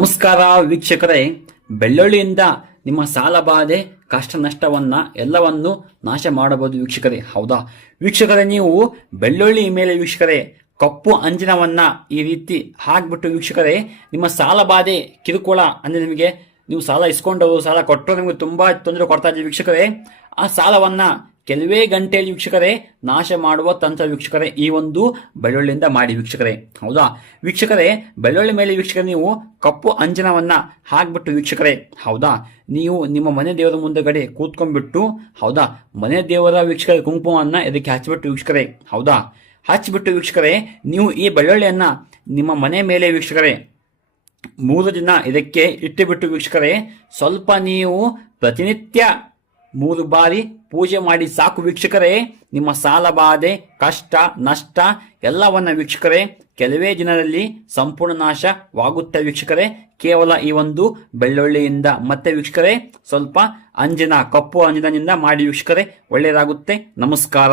ನಮಸ್ಕಾರ ವೀಕ್ಷಕರೇ, ಬೆಳ್ಳುಳ್ಳಿಯಿಂದ ನಿಮ್ಮ ಸಾಲ ಬಾಧೆ ಕಷ್ಟ ನಷ್ಟವನ್ನ ಎಲ್ಲವನ್ನು ನಾಶ ಮಾಡಬಹುದು ವೀಕ್ಷಕರೇ. ಹೌದಾ ವೀಕ್ಷಕರೇ, ನೀವು ಬೆಳ್ಳುಳ್ಳಿ ಮೇಲೆ ವೀಕ್ಷಕರೇ ಕಪ್ಪು ಅಂಜನವನ್ನ ಈ ರೀತಿ ಹಾಕ್ಬಿಟ್ಟು ವೀಕ್ಷಕರೇ ನಿಮ್ಮ ಸಾಲ ಬಾಧೆ ಕಿರುಕುಳ ಅಂದ್ರೆ ನಿಮಗೆ ನೀವು ಸಾಲ ಇಸ್ಕೊಂಡವರು ಸಾಲ ಕೊಟ್ಟರು ನಿಮಗೆ ತುಂಬಾ ತೊಂದರೆ ಕೊಡ್ತಾ ಇದ್ದೀವಿ ವೀಕ್ಷಕರೇ, ಆ ಸಾಲವನ್ನ ಕೆಲವೇ ಗಂಟೆಯಲ್ಲಿ ವೀಕ್ಷಕರೇ ನಾಶ ಮಾಡುವ ತಂತ್ರ ವೀಕ್ಷಕರೇ ಈ ಒಂದು ಬೆಳ್ಳುಳ್ಳಿಯಿಂದ ಮಾಡಿ ವೀಕ್ಷಕರೇ. ಹೌದಾ ವೀಕ್ಷಕರೇ, ಬೆಳ್ಳುಳ್ಳಿ ಮೇಲೆ ವೀಕ್ಷಕರೇ ನೀವು ಕಪ್ಪು ಅಂಜನವನ್ನ ಹಾಕ್ಬಿಟ್ಟು ವೀಕ್ಷಕರೇ, ಹೌದಾ ನೀವು ನಿಮ್ಮ ಮನೆ ದೇವರ ಮುಂದೆಗಡೆ ಕೂತ್ಕೊಂಡ್ಬಿಟ್ಟು, ಹೌದಾ ಮನೆ ದೇವರ ವೀಕ್ಷಕರೇ ಕುಂಕುಮವನ್ನ ಇದಕ್ಕೆ ಹಚ್ಚಿಬಿಟ್ಟು ವೀಕ್ಷಕರೇ, ಹೌದಾ ಹಚ್ಚಿಬಿಟ್ಟು ವೀಕ್ಷಕರೇ ನೀವು ಈ ಬೆಳ್ಳುಳ್ಳಿಯನ್ನ ನಿಮ್ಮ ಮನೆ ಮೇಲೆ ವೀಕ್ಷಕರೇ 3 ದಿನ ಇದಕ್ಕೆ ಇಟ್ಟುಬಿಟ್ಟು ವೀಕ್ಷಕರೇ ಸ್ವಲ್ಪ ನೀವು ಪ್ರತಿನಿತ್ಯ 3 ಬಾರಿ ಪೂಜೆ ಮಾಡಿ ಸಾಕು ವೀಕ್ಷಕರೇ. ನಿಮ್ಮ ಸಾಲ ಬಾಧೆ ಕಷ್ಟ ನಷ್ಟ ಎಲ್ಲವನ್ನ ವೀಕ್ಷಕರೇ ಕೆಲವೇ ದಿನದಲ್ಲಿ ಸಂಪೂರ್ಣ ನಾಶವಾಗುತ್ತೆ ವೀಕ್ಷಕರೇ, ಕೇವಲ ಈ ಒಂದು ಬೆಳ್ಳುಳ್ಳಿಯಿಂದ. ಮತ್ತೆ ವೀಕ್ಷಕರೇ ಸ್ವಲ್ಪ ಅಂಜನ ಕಪ್ಪು ಅಂಜನದಿಂದ ಮಾಡಿ ವೀಕ್ಷಕರೇ, ಒಳ್ಳೆಯದಾಗುತ್ತೆ. ನಮಸ್ಕಾರ.